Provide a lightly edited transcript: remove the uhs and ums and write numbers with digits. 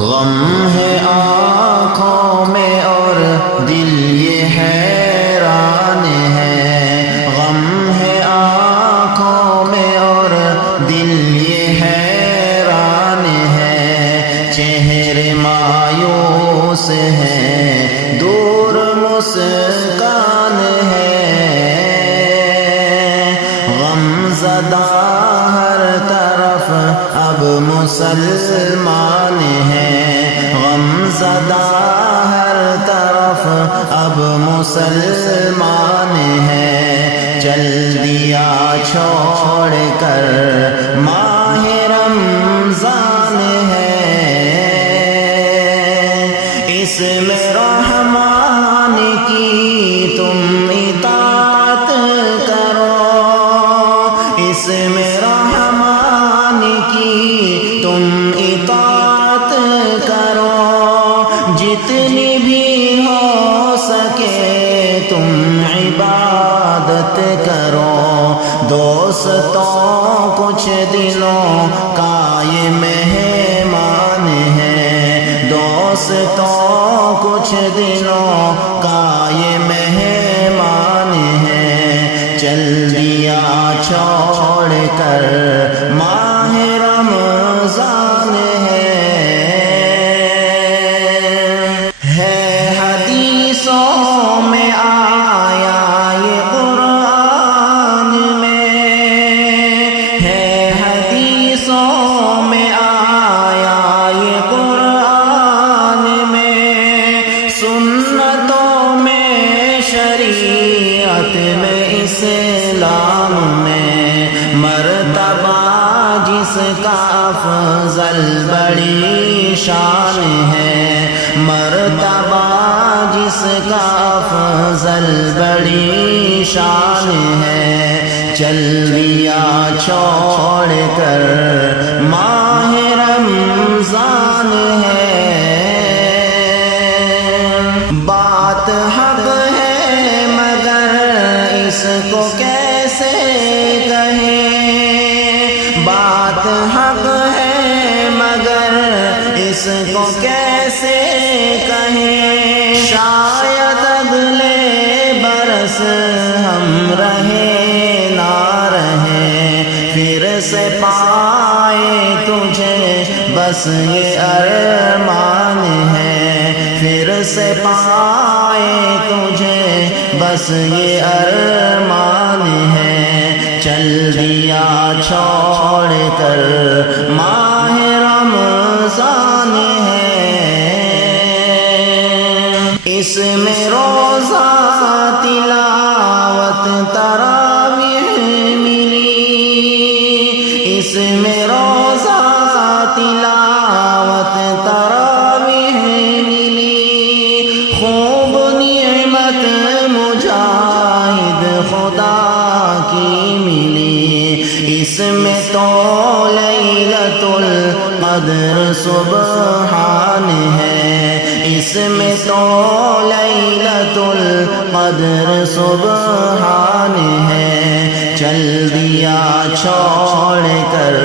غم ہے آنکھوں میں اور دل یہ حیران ہے، غم ہے آنکھوں میں اور دل یہ حیران ہے، چہرے مایوس ہیں دور مسکان ہے، غم زدہ ہر طرف اب مسلمان ہے، غم زدہ ہر طرف اب مسلمان ہے، چل دیا چھوڑ کر ماہ رمضان ہے، اس میں رحمان کی تم اطاعت کرو، اس میں رحمان کی تم اطاعت کرو، جتنی بھی ہو سکے تم عبادت کرو، دوستوں کچھ دنوں کا یہ مہمان ہے، دوستوں کچھ دنوں کا یہ مہمان ہے، چل دیا چھوڑ کر ماہ رمضان ہے حدیثوں میں آیا یہ قرآن میں، ہے حدیثوں میں آیا یہ قرآن میں، سنتوں میں شریعت میں اسلام میں، مرتبہ جس کا افضل بڑی شان ہے، مرتبہ جس کا افضل بڑی شان ہے، چل دیا چھوڑ کر ماہ رمضان ہے، بات حق ہے مگر اس کو کیسے کہیں، بات حق ہے مگر اس کو کیسے کہیں، شاید اگلے برس ہم رہے نہ رہے، پھر سے پائے تجھے بس یہ ارمان ہے، پھر سے پائے تجھے بس یہ ارمان ہے، چل دیا چھوڑ کر ماہ رمضان ہے، اس میں روزہ تلاوت تراویح ملی، اس میں روزہ تلاوت تراویح ملی، خوب نعمت مجاہد خدا کی ملی، اس میں تو لیلۃ القدر سبحان ہے، اس میں تو لیلۃ القدر سبحان ہے، چل دیا چھوڑ کر